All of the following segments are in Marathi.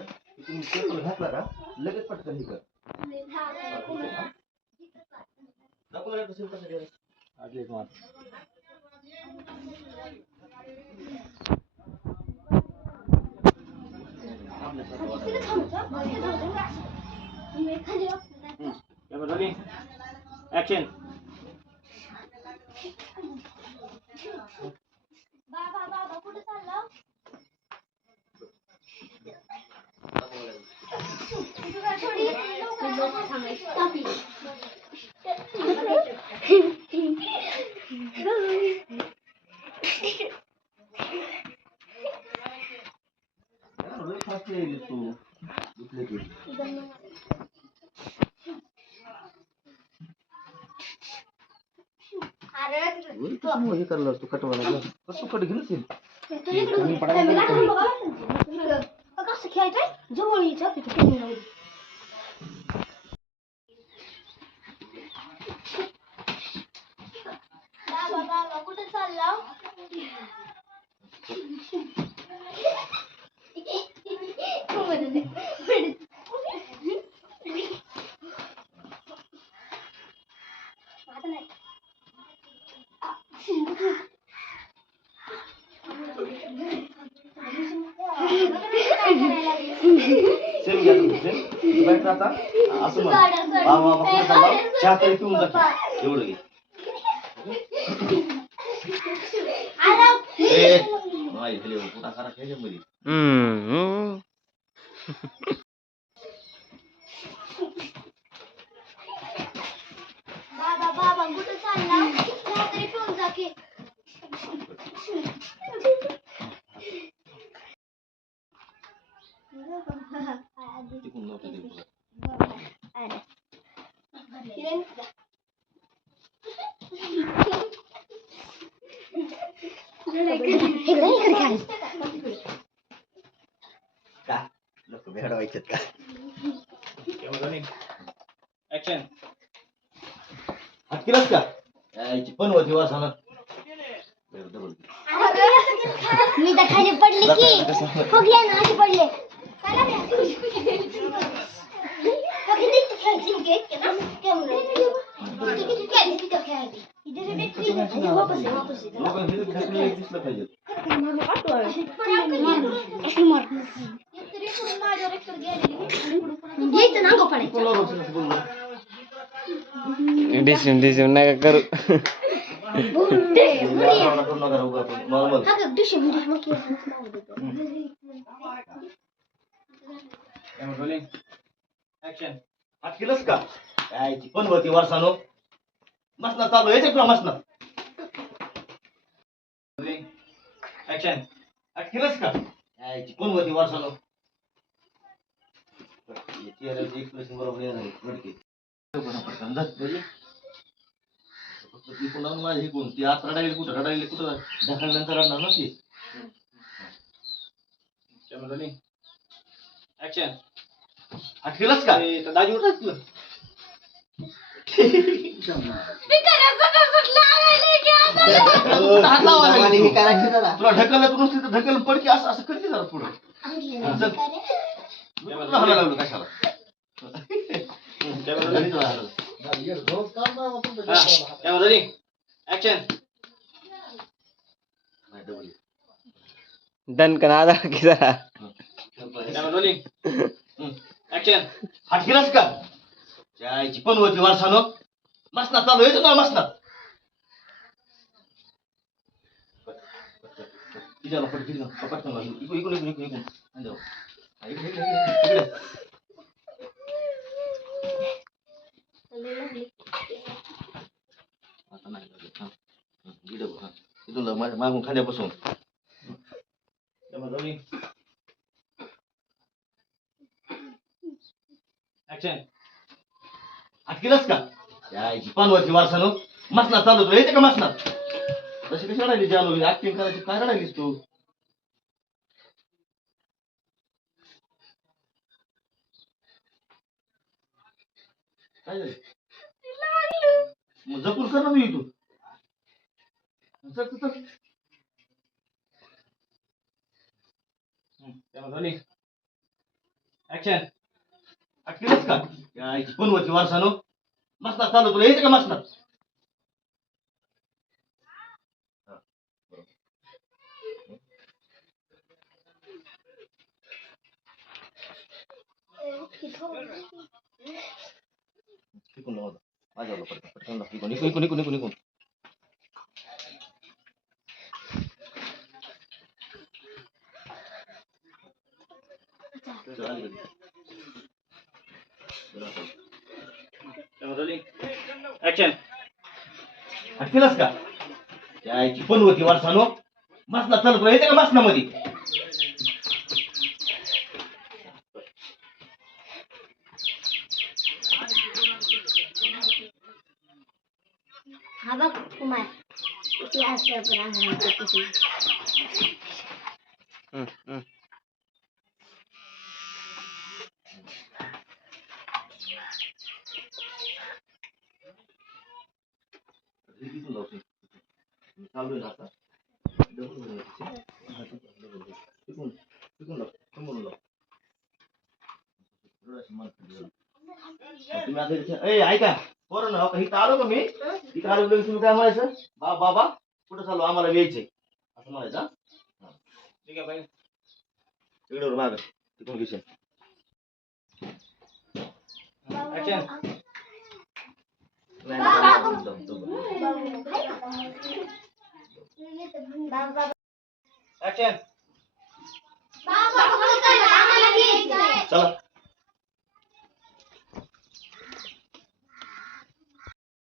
की तुम्ही पेपर घातला का लगेच पटकन हे कर. आज एक मार आपल्यासारखं वाटायला. कॅमेरा रोलिंग ऍक्शन बाबा बाबा कुठे चालला दाखव मला. यार, लय fast यायली तू दुसरे तू वर कसं मग हे करलं तू कटवायला गं? कसं कट घेऊन येईल कसं खेळायचंय जवळ यायचं तिथे खेळून जाऊ. बाबा बाबा कुठे चालला आता नाही सेम घ्या तुम्ही सेम तू बॅग आता असं म्हण बाबा बाबा कुठे चालला चहा तरी पिऊन जा एवढं घे ए नाही खेळ पुन्हा करा खेळण्यामध्ये बाबा बाबा कुठे चालला चहा तरी पिऊन जा की तिकडून नव्हतं ते पुढं. का लोक भेडवायचे का कॅमेरा रोलिंग ऍक्शन हात केलास का यायची पण होती वासानं डबल मी तर खाली पडले की फुगले ना असे पडले लोक हे ढकलून एक दिसलं पाहिजे घ्यायचं ना गो पडायचं कोणाला बघशील असं बोललो? डिसिम डिसिम नका करू आरडाओरडा करू नका रे उगा आपण. Normal. हा का डिश डिश मग कॅमेरा रोलिंग ऍक्शन केलंस का? यायची पण होती वारसानो मसना चालू यायचं तुला मसना. रोलिंग ऍक्शन केलंस का? यायची पण होती चेहऱ्याचं एक्सप्रेशन बरोबर येणार घरी. फक्त ती पुन्हा माझी कोण ती आत रडायली कुठं रडायली कुठं ढकलल्यानंतर रडणार ना ती कॅमेरा रोलिंग ऍक्शन केलंस का? दाजी उठा तुला हात लावा तुला ढकललं तू नुसती तर ढकल पडकी असं असं करते जरा पुढं. तुला हाणायला लागलो कशाला? कॅमेरा घरी रोलिंग तुला हाणायला. ऍक्शन नाही, double. दणकन आधार की जरा. रोलिंग ऍक्शन हात केलास का जायची पण होती वारसानो मसनात चालू यायचं तुला मसनात तिच्याला पट तिला पटकन घाल. इकडून इकडून इकडून इकडून इकडून आणि जाऊ. हा, इकडे इकडे इकडे इकडे. आता नाही लागत. हा. हा, इकडे बघ, हा. इथून जा, मा- मागून खांद्यापासून कॅमेरा रोलिंग ऍक्शन अटकेलच का? यायची पण होती वारसानो मसनात चालू तुला येते का मसणार तशी कशी रडायली जालो ऍक्टिंग करायची काय रडायलीस तू? काय झालं? मग जपून कर ना मी तू चल चल, ऍक्शन अटकेलच का या आईची पण होती वारसानो मसनात चालू तुला यायचं का मसनात इकडून लावा. माझ्यावर पडतं. पटकन लाव. इकडून, इकडून, इकडून, इकडून, इकडून. चल, आली घरी. बरं, आता. कॅमेरा रोलिंग ऍक्शन का? त्या आईची पण होती वारसानो मसनात चालू तुला यायचं का मसनामध्ये? हा बघ कुमार. किती असं आपण अंगणात किती हम्म, हम्म. इथून लावतो. चालू आहे ना आता. डबल होईल ना तिथे. हा, तिथून, डबल होईल. तिथून, तिथून लाव. समोरून लाव. थोडंसं मान खाली लाव. तुम्ही आता इथे- ए, ऐका पोरांनो, हो का, इथं आलो का मी इथं आलो की लगेच तुम्ही काय म्हणायचं बा बाबा कुठं चालू आम्हाला यायचंय असं म्हणायचं हा? ठीक आहे भाई तिकडे वर मागं तिकडून घेशील ऍक्शन नाही, नाही, दम, दम, दम. बाबा ऍक्शन चला घ्यायचं खायला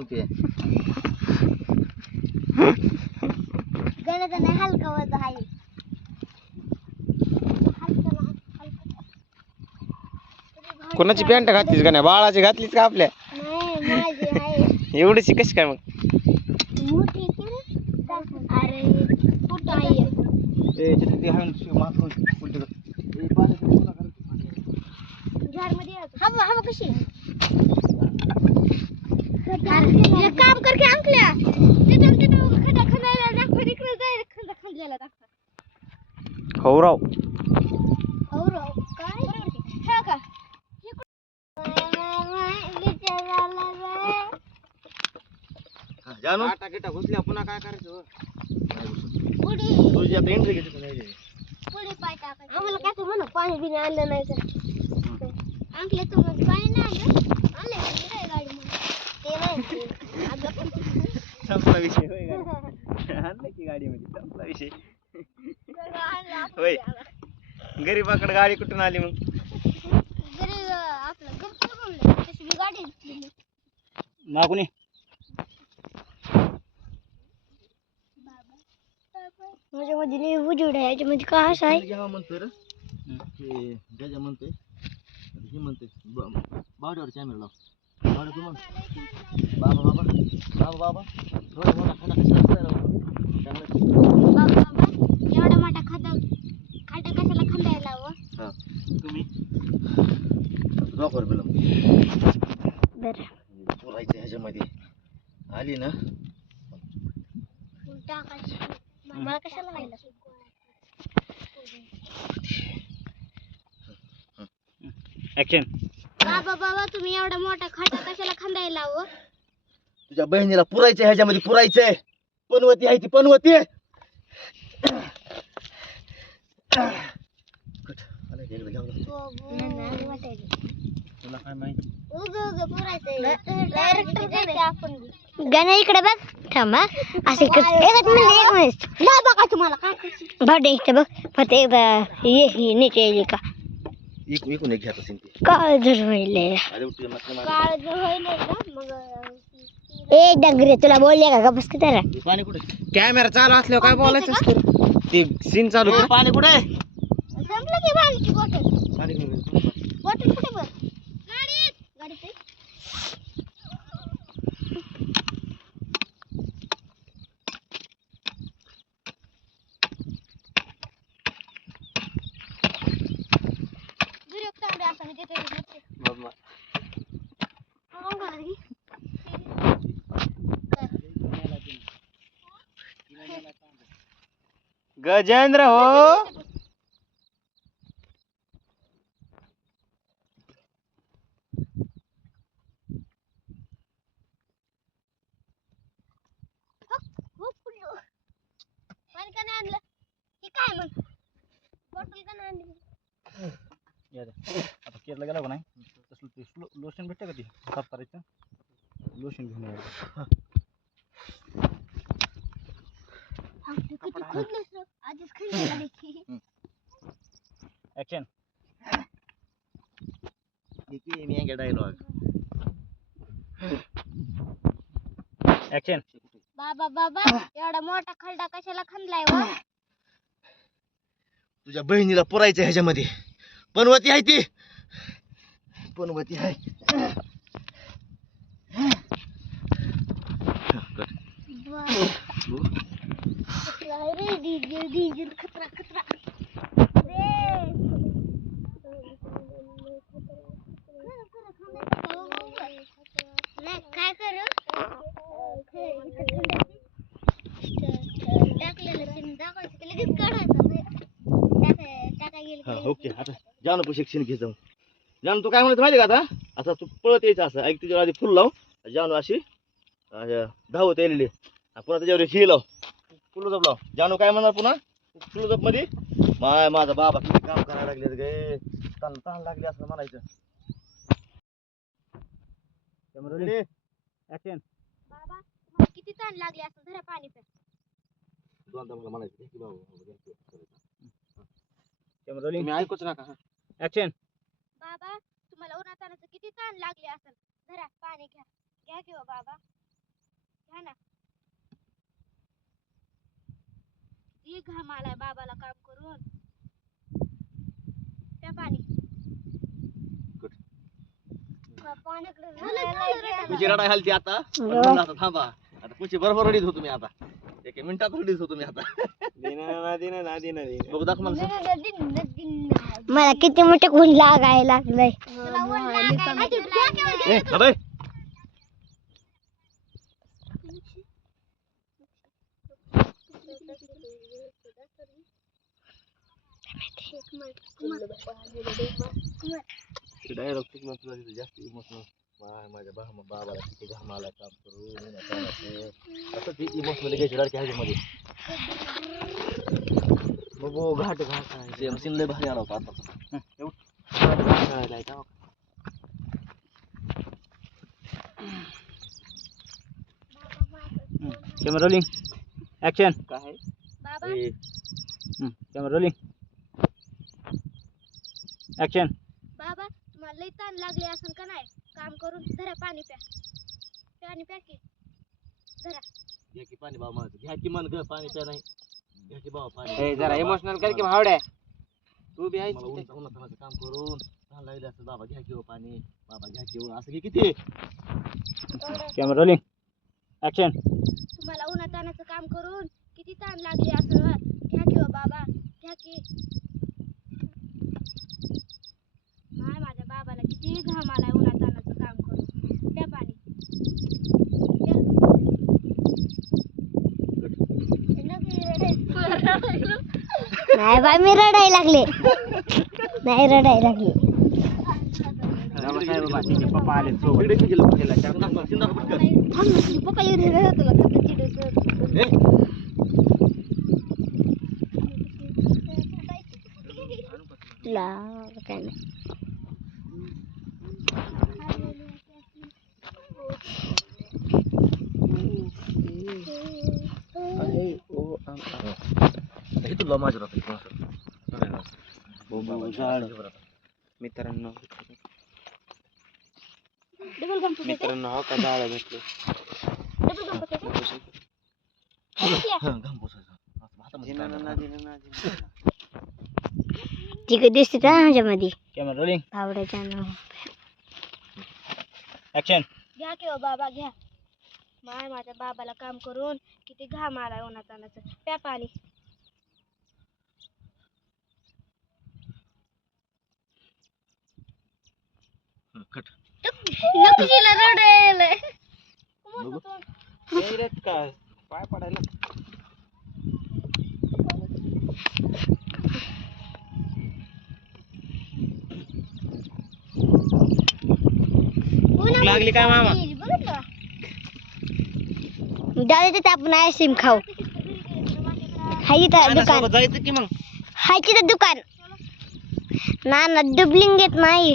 संपे गणित कोणाची पॅन्ट घातलीस का नाही बाळाची घातलीच का आपल्या? नाही एवढीची कशी काय मग? मोठी कशी काम कर की अंकल्या तिथं तिथं खड्डा खणायला दाखव इकडे जायला खड्डा खणलेला दाखव. हो राव. हो रो काय? हा का? जानू. गिटा घुसल्या पुन्हा काय करायचं? पुढे. तुझी आता एंट्री घेते का नाही पुढे पाय टाकायचं. आम्हाला काय तर म्हणा पाणी बिणी आणलं नाही तर. अंकले तुम्हाला पाणी नाही आणलं? आणलं का नाही गाडी ते नाही अगं संपला विषय होय आणलं की गाडीमध्ये संपला विषय. होय. गरीबाकडे गाडी कुठून आली मग? गाडी. मागुनी माझ्यामध्ये लई उजेड आहे याच्यामध्ये काय असं आहे? घ्यावं म्हणतोय रे. हे गजा म्हणतोय. आणि हे म्हणतोय. बावड्यावर कॅमेरा लाव. बाबा बाबा बाबा बाबा थोडा मोठा खडा कशाला बाबा बाबा एवढा मोठा खाता कशाला खंडायला हवं हा तुम्ही बरं बोलायचं ह्याच्यामध्ये आली ना टाकायची मला कशाला लागलं ऍक्शन बाबा तुम्ही एवढा मोठा खाटा कशाला खंडायला हवं तुझ्या बहिणीला पुरायचं ह्याच्यामध्ये पुरायचंय. पनवती आहे ती पनवती. तुला काय माहिती? गाणं इकडे बघ. थांबा असं इकडे एकच मिनिट एक मिनिट. नाही बघा तुम्हाला काय बघ इकडे बघ. फक्त एकदा ये ही नीचे येईल का. इकून इकून एक घ्या तशी ती काळ धरवले अरे उठते मस्त मार. काळ धरवले का? मग ए डगरे तुला बोलले का गपस की तर पाणी कुठे? कॅमेरा चालू असल्यावर काय बोलायचं असतं ते? सीन चालू पाणी कुठे? संपलं की पाण्याची बॉटल पाणी कुठे? बॉटल कुठे बघ गाडीत गाडीत आहे. दुर्योग तांबे असं मी तिथे घेतले. मग घरात घे. गजेंद्र हो फुटलं. पाणी का नाही आणलं हे काय मग बॉटल का नाही आणली या द्या. आता केरला गेला का नाही तसलं ते लोशन भेटतं का ते साफ करायचं लोशन घेऊन यायचं आपली किती खोदलंस रे. आधीच खाल्ली गाडी. ऍक्शन किती मी डायलॉग ऍक्शन बाबा बाबा एवढा मोठा खड्डा कशाला खणलाय व तुझ्या बहिणीला पुरायचं ह्याच्यामध्ये. पनवती आहे ती. पनवती आहे रे डीजे डीजे खतरा खतरा रे नाही काय करू टाकलेलं सीन दाखवायचं की लगेच काढायचं टाकाय टाकाय गेलं की हा लगेच ओके आता जाणू पण शिक्षण घे जाऊन जाणू तू काय म्हणत माहिती का आता? आता तू पळत यायचं असं. ऐक तुझ्या आधी फुल लाव. जाणू अशी. धावत यायलेली. आणि पुन्हा त्याच्यावर ही लाव. फुल जप लाव. जाणू काय म्हणणार पुन्हा? फुल जपमध्ये माय माझा बाबा किती काम करायला लागले गे. ताण ताण लागले असं म्हणायचं. ऍक्शन बाबा तुम्हाला किती ताण लागले असं? धरा पाणी प्या. दोनदा मला म्हणायचं की, करायचं. तुम्ही ऐकूच नका ऍक्शन बाबा तुम्हाला उन्हातानाचं किती ताण लागले असेल. धरा पाणी घ्या. घ्या किंवा बाबा. घ्या ना. किती घाम आलाय बाबाला काम करून. त्या पाणी. Good. पाण्याकडे तुझी रडाय हालती आता. पण म्हणलं आता थांबा. आता पुढची बरोबर रडीत होतो मी आता. एक मिनिटात रडीत होतो मी आता. बघू दाखव मला. मला किती मोठे ऊन लागायला लागलंय. ए डायलॉग जास्त इमोशनल माझ्या बा बाबाला किती घाम आला काम करून उन्हातान्हाचं. असं. ती इमोशनल घ्यायची लाडक्या ह्याच्यामध्ये मग ओ घाट घाट आहे सीन लय भारी आला होता आता कॅमेरा रोलिंग ऍक्शन काय? बाबा. कॅमेरा रोलिंग ऍक्शन बाबा तुम्हाला लई ताण लागले असेल का नाही? काम करून धरा पाणी प्या. पाणी प्या की. धरा. घ्या की पाणी बाबा माझं घ्या की मन ग पाणी प्या नाही. घ्या की बाबा पाणी. ए, जरा इमोशनल कर की भावड्या. तू बी आहेस मला की उन्हात उन्हातान्हाचं काम करून. छान लागले असं बाबा घ्या की हो पाणी. बाबा घ्या की हो. असं घे किती? कॅमेरा रोलिंग ऍक्शन तुम्हाला उन्हातानाचं काम करून किती ताण लागले असेल वा? घ्या की हो बाबा घ्या की. माय माझ्या बाबाला किती घाम आलाय उन्हातानाचं काम करून पाणी. नाही बा मी रडायला लागले. नाही रडायला लागले. पप्पा आले पप्पा येऊन तुला तुला काय नाही. हे तुला माझ्या राहते झाड. मित्रांनो डबल गम पुसायचं मित्रांनो हो का जाळं भेटले डबल गम पुसायचं हं, घाम पुसायचा. हातामध्ये दिना काय ना नाही. दिना ना दिना ठीक दिसते का ह्याच्यामध्ये कॅमेरा रोलिंग आवडायच्या ऍक्शन घ्या किंवा बाबा घ्या माय माझ्या बाबाला काम करून किती घाम आलाय उन्हात आणायचं प्या पाणी कट. नक्षीला रडायला. का? पाय पडायला. लागली काय मामा? दादा तिथे आपण आईस्क्रीम खाऊ. हाय तिथं दुकान. जायचं की मग? हाय तिथं दुकान. ना ना डुबलिंग घेत नाही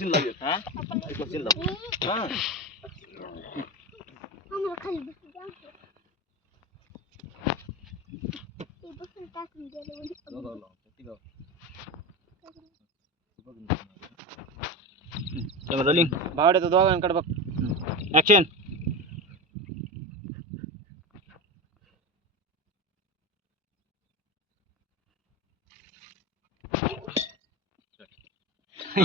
इकडून सीन लावूया. हा इकडून सीन लावू. हा लाव, लाव, लाव. ते गाव. बघ ना. कॅमेरा रोलिंग भावड्याचं दोघांकडे बघ ऍक्शन डचकवलं ना इकडे मला-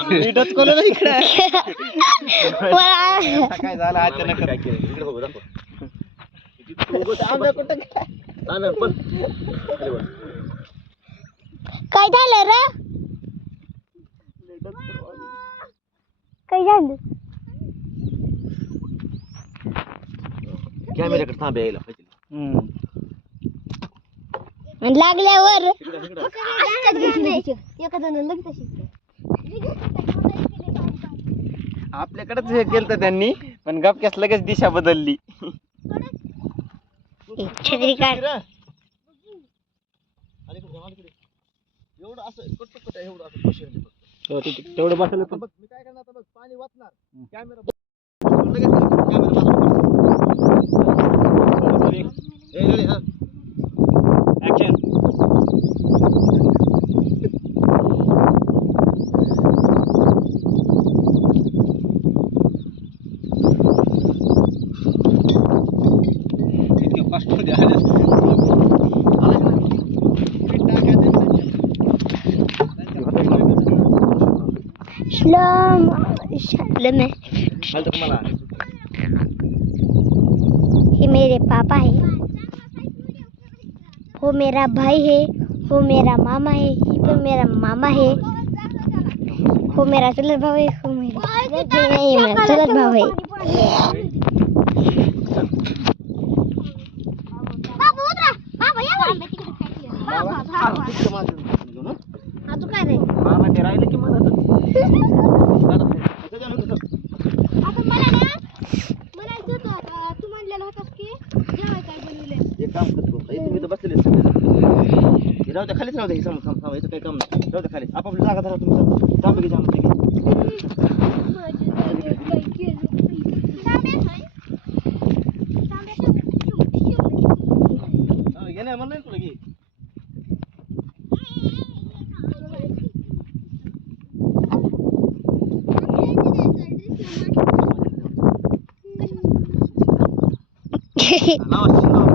काय झालं? अचानक काय झालं रे? काय झालं? कॅमेऱ्याकडे थांब यायला पाहिजे. आणि लागल्यावर इकडे, इकडे. आपल्याकडेच हे केलं त्यांनी पण गपक्यास लगेच दिशा बदलली. छत्री काढ अलीकडे जा, अलीकडे. एवढं असं कट कट एवढं असं पुश आहे. फक्त. तेवढं बसलं बघ मी काय करणार बघ पाणी वाचणार. कॅमेरा लगेच कॅमेरा ए रेडी ऍक्शन ये मेरे पापा है। वो मेरा भाई है, वो मेरा मामा है, ये तो मेरा मामा है। वो मेरा चलत भाव है, वो मेरा चलत भाव है। मामा ते राहिलं की मला एक काम करतो ताई, तुम्ही तर बसलेले सगळे. राहू द्या खालीच राहू द्या थांब थांब थांब याचं काही काम नाही. राहू द्या खाली आपापली जागा धरा तुम्ही थांब की जाम し。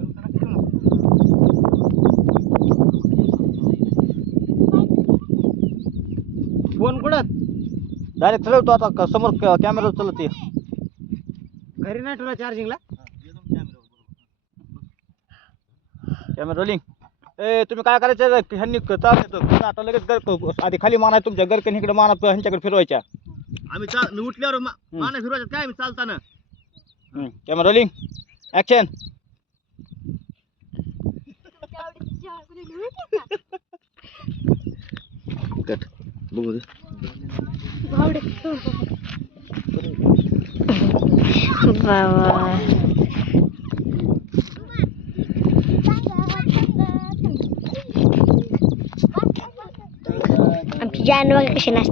डायरेक्ट चलवतो आता का- समोर कॅमेरा चलत घरी नाही ठेवला चार्जिंगला कॅमेरा रोलिंग ए तुम्ही काय करायचं? ह्यांनी चालत आता लगेच गर आधी खाली माना तुमच्या गरकन इकडे माना ह्यांच्याकडे फिरवायच्या. आम्ही चाल उठल्यावर मा- माना फिरवायचं काय आम्ही चालताना? कॅमेरा रोलिंग ॲक्शन कट बघू दे. आमची जान बघा कशी नसते